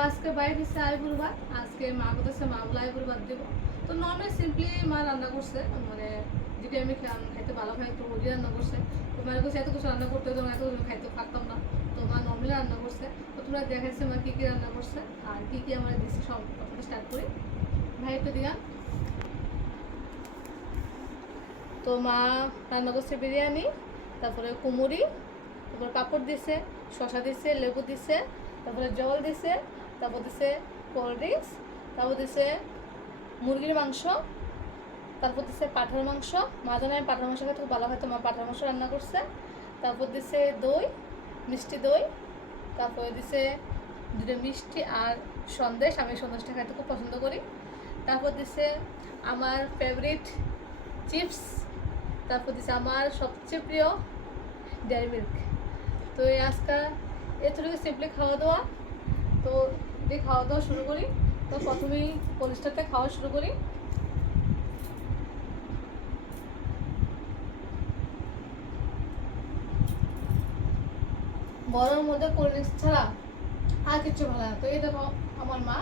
আজকে বাইরে দিচ্ছে আইবুর ভাত আজকে মা বলতেছে, মা বলে আইবুর ভাত দেবো। তো নর্মাল সিম্পলি মা রান্না করছে মানে যেটা আমি খাইতে ভালো খাই তো ওই রান্না করছে। তো মায়ের কাছে এত কিছু রান্না করতে হতো এত কিছু খাইতে পারতাম না। তো মা নর্মালি রান্না করছে। তো তোমরা দেখাচ্ছে মা কী কী রান্না করছে, আর কী কী আমরা দিচ্ছি সব প্রথমে স্টার্ট করি। ভাই, একটু দিগান। তো মা রান্না করছে বিরিয়ানি, তারপরে কুমুরি তারপরে পাঁপড় দিছে শশা দিছে, লেবু দিছে, তারপরে জল দিছে তারপর দিছে কোল্ড ড্রিঙ্কস তারপর দিছে মুরগির মাংস, তারপর দিছে পাঠার মাংস। মা জানে আমি পাঠার মাংস খেতে খুব ভালো খাইতো মা পাঠার মাংস রান্না করছে। তারপর দিছে দই, মিষ্টি দই, তারপরে দিছে দুটো মিষ্টি আর সন্দেশ। আমি সন্দেশটা খাইতে খুব পছন্দ করি। তারপর দিছে আমার ফেভারিট চিপস তারপর দিছে আমার সবচেয়ে প্রিয় ডেয়ারি মিল্ক তো এই আজকে এতটুকু সিম্পলি খাওয়া দাওয়া তো দিয়ে খাওয়া দাওয়া শুরু করি। তো প্রথমেই পরিষ্কারতে খাওয়া শুরু করি। বড়োর মধ্যে কোল্ড ছাড়া আর কিছু ভালো না। তো এই দেখো আমার মা,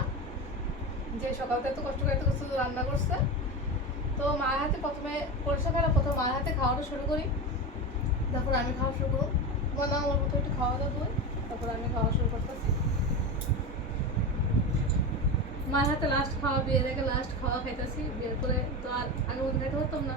যে সকালতে এত কষ্ট করে এত কষ্ট রান্না করছে। তো মার হাতে প্রথমে পরিষ্কার খাওয়া প্রথম মার হাতে খাওয়াটা শুরু করি। তারপর আমি খাওয়া শুরু করব। মা না আমার মতো একটু খাওয়া দাওয়া তারপর আমি খাওয়া শুরু করতেছি মার হাতে লাস্ট খাওয়া বিয়ে দেখে লাস্ট খাওয়া খাইতেছি, বিয়ের করে তো আর আগে মধ্যে খাইতে পারতাম না।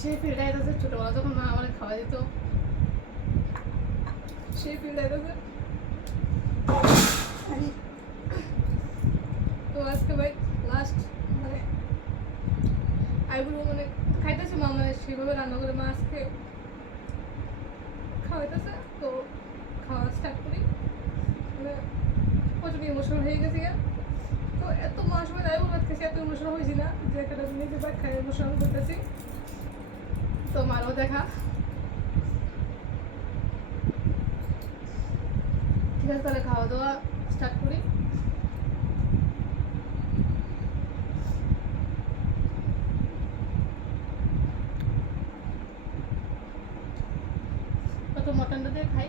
সেই এসেছে ছোটবেলা যখন মা আমার খাওয়া দিত সেই ফিল্ডটা এসেছে তো আজকে ভাই লাস্ট মানে আইবুড়ো মানে খাইতেছে মা মানে সেভাবে রান্না করে মা আজকে খাওয়াইতেছে, তো খাওয়া স্টার্ট করি। মানে প্রচুর ইমোশনাল হয়ে গেছে। তো এত মাস মানে আইবুড়ো ভাত এত ইমোশনাল হয়েছি না যে একটা নিজে ভাত খাই ইমোশনাল করতেছি। তো মারও দেখা। ঠিক আছে, তাহলে খাওয়া দাওয়া স্টার্ট করি। কত মটনটা দিয়ে খাই।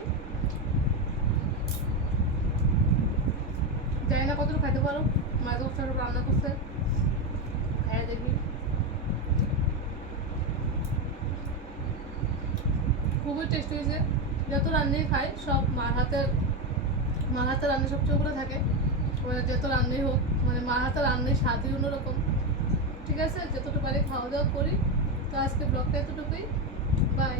জানি না কতটুকু খাইতে পারো। মায়ের কাছে রান্না করছে। খাইয়া দেখবি খুবই টেস্টি হয়েছে। যত রান্নাই খাই, সব মার হাতের মার হাতের রান্না সবচেয়ে উপরে থাকে। মানে যত রান্নাই হোক মানে মার হাতের রান্নাই স্বাদই অন্যরকম। ঠিক আছে? যতটুকু পারি খাওয়া দাওয়া করি। তো আজকে ব্লগটা এতটুকুই। বাই